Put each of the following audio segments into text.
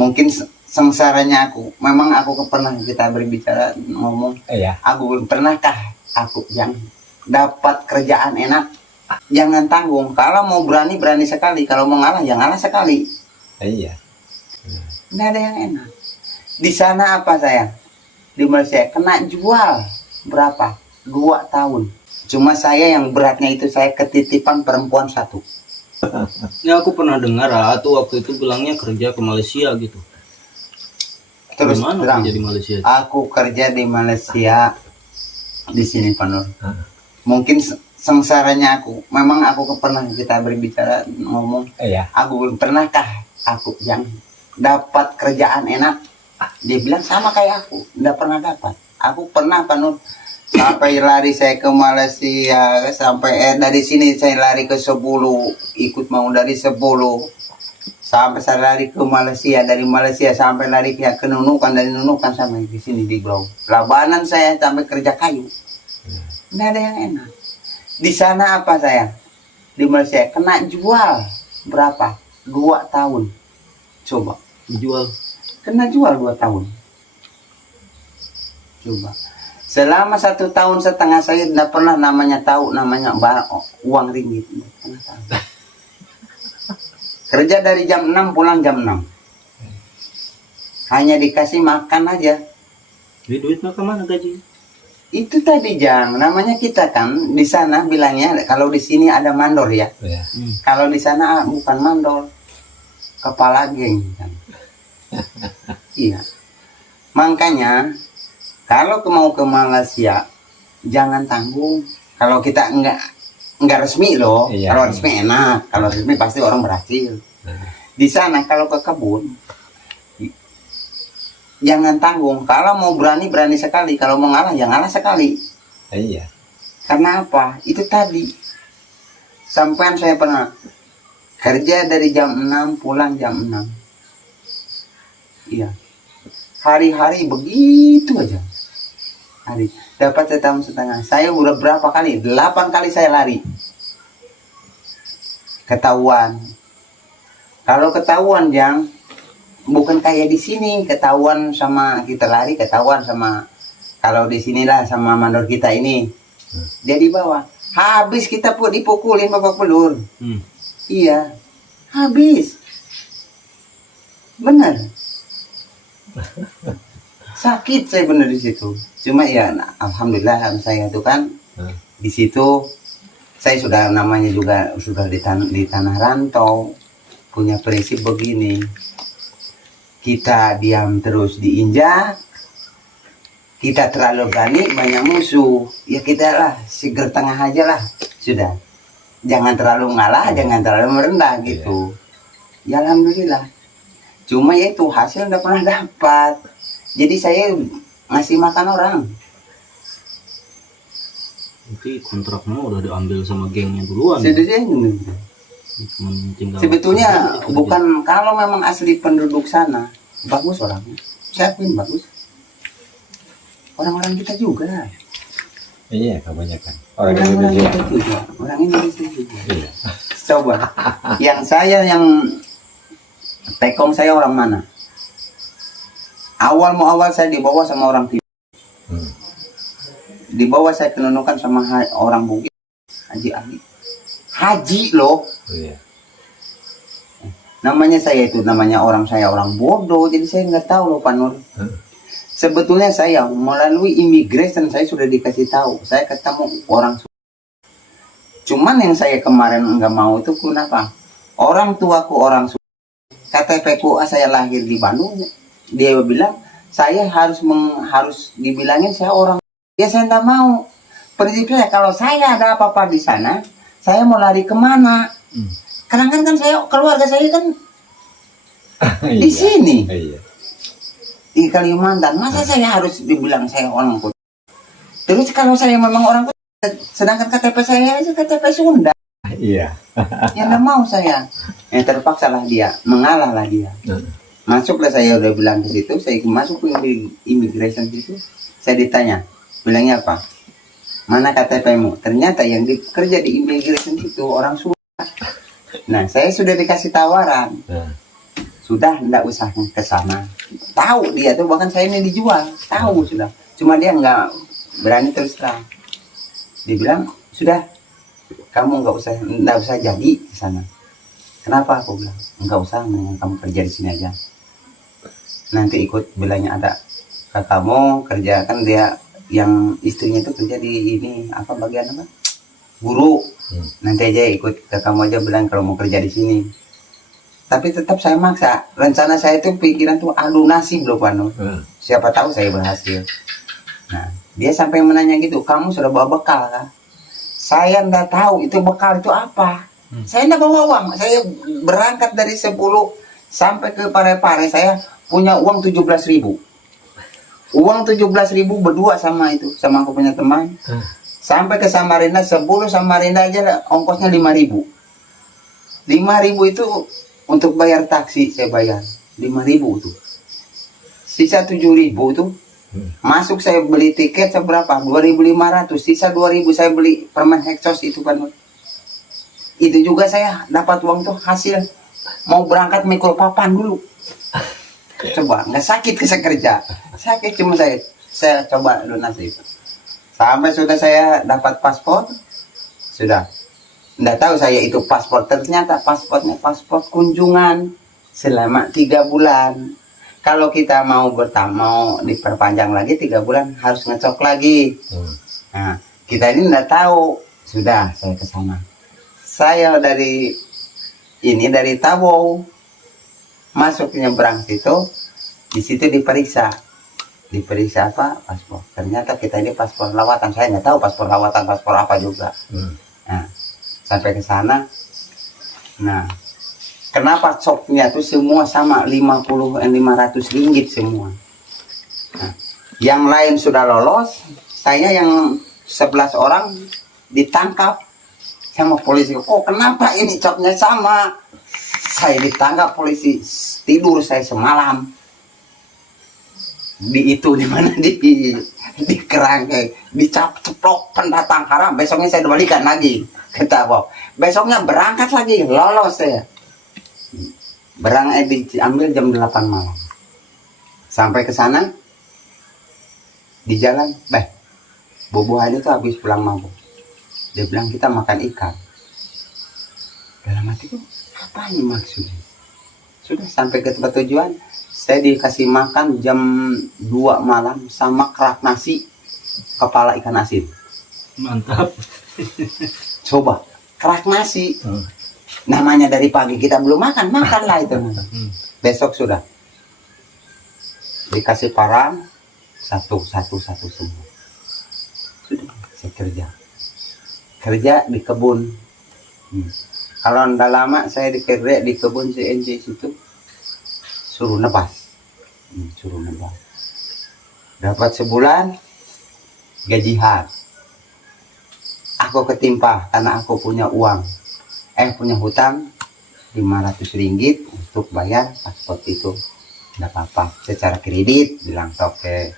Mungkin sengsaranya aku, memang aku pernah kita berbicara ngomong, Iya. aku pernahkah aku yang dapat kerjaan enak, jangan tanggung. Kalau mau berani berani sekali, kalau mau ngalah ya ngalah sekali. Iya. Nggak ada yang enak. Di sana apa saya? Di Malaysia kena jual berapa? 2 tahun. Cuma saya yang beratnya itu saya ketitipan perempuan 1. Ya aku pernah dengar tuh waktu itu bilangnya kerja ke Malaysia gitu. Terus Gimana terang, kerja di Malaysia? aku kerja di Malaysia di sini Pak Nur. Mungkin sengsaranya aku, memang aku pernah kita berbicara ngomong, Iya. aku pernahkah aku yang dapat kerjaan enak? Dia bilang sama kayak aku, nggak pernah dapat. Aku pernah Pak Nur, sampai lari saya ke Malaysia, sampai dari sini saya lari ke 10, ikut mau dari 10 sampai saya lari ke Malaysia, dari Malaysia sampai lari ke Nunukan, dari Nunukan sampai di sini di Blau. Labanan saya sampai kerja kayu. Nggak ada yang enak. Di sana apa saya? Di Malaysia kena jual berapa? 2 tahun. Coba. Dijual. Kena jual 2 tahun. Coba. Selama 1,5 tahun saya tidak pernah namanya tahu namanya uang ringgit. Nggak pernah tahu. Kerja dari jam 6 pulang jam 6. Hanya dikasih makan aja. Jadi duitnya kemana gaji? Itu tadi Jang, namanya kita kan di sana bilangnya kalau di sini ada mandor ya. Iya. Kalau di sana bukan mandor. Kepala geng kan. Iya. Makanya kalau mau ke Malaysia jangan tanggung. Kalau kita enggak resmi loh. Iya. Kalau resmi enak, kalau resmi pasti orang berhasil. Di sana kalau ke kebun jangan tanggung. Kalau mau berani berani sekali, kalau mau ngalah ya ngalah sekali. Iya. Karena apa? Itu tadi. Sampai saya pernah kerja dari jam 6 pulang jam 6. Iya. Hari-hari begitu aja. Hari dapat 1,5 tahun. Saya udah berapa kali? 8 kali saya lari. Ketahuan. Kalau ketahuan Jang, bukan kayak di sini ketahuan sama kita lari, ketahuan sama kalau di sinilah sama mandor kita ini. Dia di bawah. Habis kita pun dipukulin Bapak Pelur. Iya. Habis. Benar. Sakit saya benar di situ. Cuma ya alhamdulillah saya itu kan di situ saya sudah namanya juga sudah di tanah rantau, punya prinsip begini. Kita diam terus diinjak, kita terlalu berani banyak musuh, ya kita lah seger tengah aja lah, sudah. Jangan terlalu ngalah, jangan terlalu merendah gitu. Ya alhamdulillah. Cuma ya itu hasil udah pernah dapat. Jadi saya ngasih makan orang. Nanti kontraknya udah diambil sama gengnya duluan. Sebetulnya bukan kalau memang asli penduduk sana bagus orangnya, siapin bagus. Orang-orang kita juga. Iya, kebanyakan orang Orang-orang Indonesia. kita juga. Orang Indonesia juga. Iya. Coba, yang tekong saya orang mana? Awal saya dibawa sama orang Timur. Dibawa saya kenunukan sama orang Bugis, Haji Ali. Haji loh. Iya. Namanya orang saya orang bodoh, jadi saya nggak tahu loh Pak Nur. Sebetulnya saya melalui immigration saya sudah dikasih tahu, saya ketemu orang. Cuman yang saya kemarin nggak mau itu kenapa? Orang tuaku orang KTP-ku saya lahir di Bandung, dia bilang saya harus dibilangin saya orang. Ya saya nggak mau. Prinsipnya kalau saya ada apa-apa di sana, saya mau lari kemana? Karena kan saya keluarga saya kan di sini. Iya. Di Kalimantan, masa saya harus dibilang saya orang Kuta? Terus kalau saya memang orang Kuta, sedangkan KTP saya itu KTP Sunda. Iya. Ya nggak mau saya. Yang terpaksa lah dia, mengalah lah dia. Masuklah saya udah bilang ke situ, saya masuk ke immigration situ, saya ditanya, bilangnya apa? Mana KTP-mu? Ternyata yang kerja di immigration itu orang Sunda. Nah, saya sudah dikasih tawaran. sudah nggak usah ke sana. Tahu dia tuh, bahkan saya ini dijual, tahu sudah. Cuma dia nggak berani terus terang. Dia bilang sudah, kamu nggak usah jadi ke sana. Kenapa? Aku bilang nggak usah, mendingan kamu kerja di sini aja. Nanti ikut bilangnya ada kakakmu kerja, kan dia yang istrinya itu kerja di ini apa bagian apa, guru. Nanti aja ikut kakakmu aja, bilang kalau mau kerja di sini. Tapi tetap saya maksa. Rencana saya itu pikiran tuh alunasi belum Pak Nur. Siapa tahu saya berhasil. Nah, dia sampai menanya gitu, kamu sudah bawa bekal kan? Saya nggak tahu itu bekal itu apa. Saya nggak bawa uang. Saya berangkat dari 10 sampai ke Parepare, saya punya uang 17.000. Uang 17.000 berdua sama aku punya teman. Sampai ke Samarinda, 10 Samarinda aja ongkosnya 5.000. 5.000 itu untuk bayar taksi, saya bayar 5.000 tuh. Sisa 7.000 tuh masuk, saya beli tiket seberapa? 2.500. Sisa 2.000 saya beli permen Hexos itu kan. Itu juga saya dapat uang tuh hasil mau berangkat mikul papan dulu. Coba nggak sakit ke saya kerja, sakit cuma saya coba lunasi itu. Sampai sudah saya dapat paspor, sudah. Nggak tahu saya itu paspor, ternyata paspornya paspor kunjungan selama 3 bulan. Kalau kita mau diperpanjang lagi 3 bulan harus ngecok lagi. Nah, kita ini nggak tahu. Sudah saya ke sana. Saya dari Tabo masuk nyebrang situ, di situ diperiksa apa paspor. Ternyata kita ini paspor lawatan. Saya nggak tahu paspor lawatan paspor apa juga. Nah, sampai ke sana. Nah, kenapa coknya tuh semua sama 500 ringgit semua. Nah, yang lain sudah lolos, saya yang 11 orang ditangkap sama polisi. Kok kenapa ini coknya sama? Saya ditangkap polisi, tidur saya semalam. Di mana di kerangkeng, ceplok pendatang haram. Besoknya saya balikan lagi ke Tabo. Besoknya berangkat lagi, lolos saya. Diambil jam 8 malam. Sampai ke sana, di jalan, Bobo Hadi tuh habis pulang mabuk. Dia bilang kita makan ikan. Dalam hatiku, apa ini maksudnya? Sudah sampai ke tempat tujuan, saya dikasih makan jam 2 malam sama kerak nasi, kepala ikan asin. Mantap. Coba, kerak nasi. Namanya dari pagi kita belum makanlah itu. Besok sudah dikasih parang satu semua. Sudah, saya kerja di kebun. Kalau ndak lama saya dikerja di kebun CNC situ, suruh nebas. Dapat sebulan gajian. Aku ketimpa karena aku punya punya hutang 500 ringgit untuk bayar paspor itu. Nggak apa-apa, secara kredit bilang toke.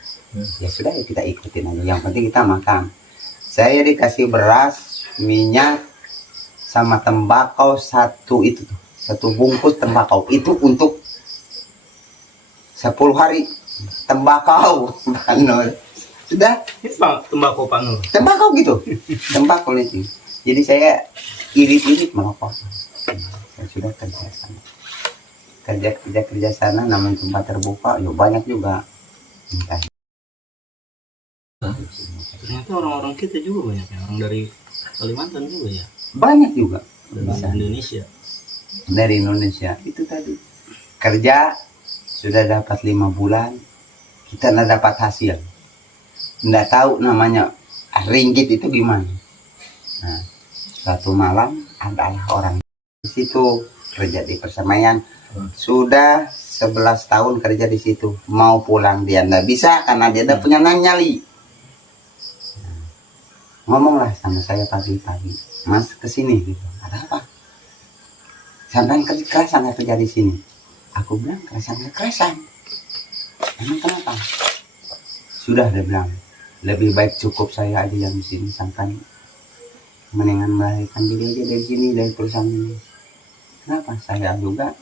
Ya sudah, ya kita ikutin aja. Yang penting kita makan. Saya dikasih beras, minyak, sama tembakau satu bungkus tembakau itu untuk 10 hari tembakau. Sudah Tembakau Pak Nur. tembakau gitu, tembakau itu. Jadi saya irit merokok. Saya sudah kerja sana, namanya tempat terbuka, ya banyak juga. Ternyata orang-orang kita juga banyak ya, orang dari Kalimantan juga ya. Banyak juga dari Indonesia itu tadi kerja sudah dapat 5 bulan, kita nggak dapat hasil, nggak tahu namanya ringgit itu gimana. Nah, satu malam adalah orang di situ kerja di persemaian, sudah 11 tahun kerja di situ, mau pulang dia nggak bisa karena dia udah punya nyali. Ngomonglah sama saya pagi-pagi, Mas kesini gitu. Ada apa? Sampai kerasan kerja di sini. Aku bilang kerasan. Emang kenapa? Sudah, dia bilang lebih baik cukup saya aja yang di sini, sampai mendingan melarikan diri aja dari sini, dari perusahaan ini. Kenapa? Saya juga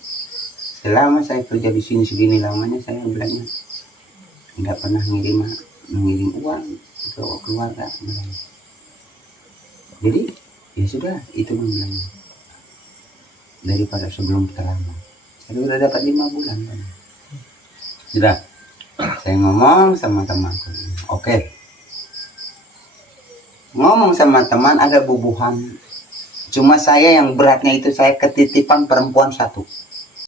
selama saya kerja di sini segini lamanya, saya bilangnya nggak pernah mengirim uang ke keluarga. Jadi ya sudah, itu bilangnya daripada sebelum terlambat. Saya udah dapat 5 bulan kan. Sudah, saya ngomong sama temanku, oke. Ngomong sama teman agak bubuhan. Cuma saya yang beratnya itu, saya ketitipan perempuan 1.